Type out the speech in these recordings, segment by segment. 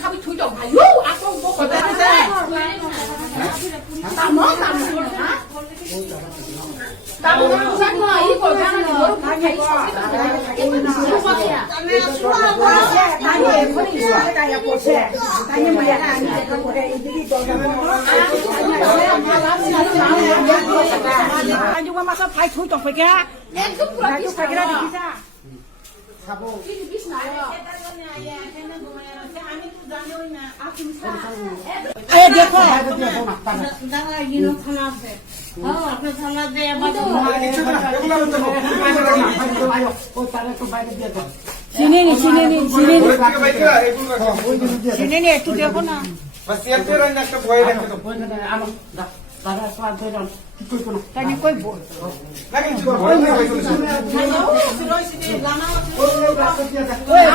খাবি থুই দাও ভাইও আপন তো কথা আছে তামো তামো না তামো না ই কথা না বড় খাই juga masa phai thui tong phai ka ekdom pura pis phai ra dikisa khabo ki pis na ya আমি তো জানিও না আপনি এই দেখো দাদা ইনো খানা আছে হ্যাঁ আপনি খানা দে বাবা ও তারে তো বাইরে দিয়ে দাও চিনি একটু দেখো না बस ये तेरा नक्शा बोए रखे तो আমার দাদা স্বাদ দেন কই কোন তাই কই বল लेकिन जो बोए नहीं भाई तुम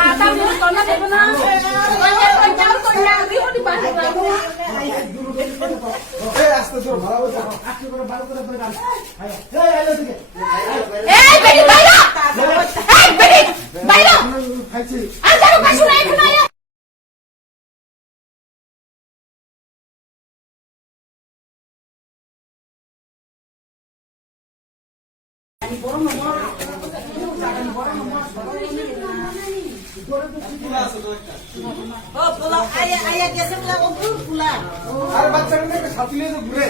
आता মু তলা দেব না ওই যাও তো না বিহনি বাঁধে ए आस्ते जो ভালো হবে আজকে করে ভালো করে বলে দাও এই আইলো দিকে এই বেরি বাইরা এই বেরি বাইরা খাইছি আর যাও কাছে না এখানে আর বাচ্চাকে সাথে নিয়ে ঘুরে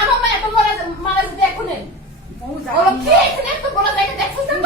আমার মা এত মারা যদি এখন ওরা কি এখানে তো বলা যায় দেখছো তো তুই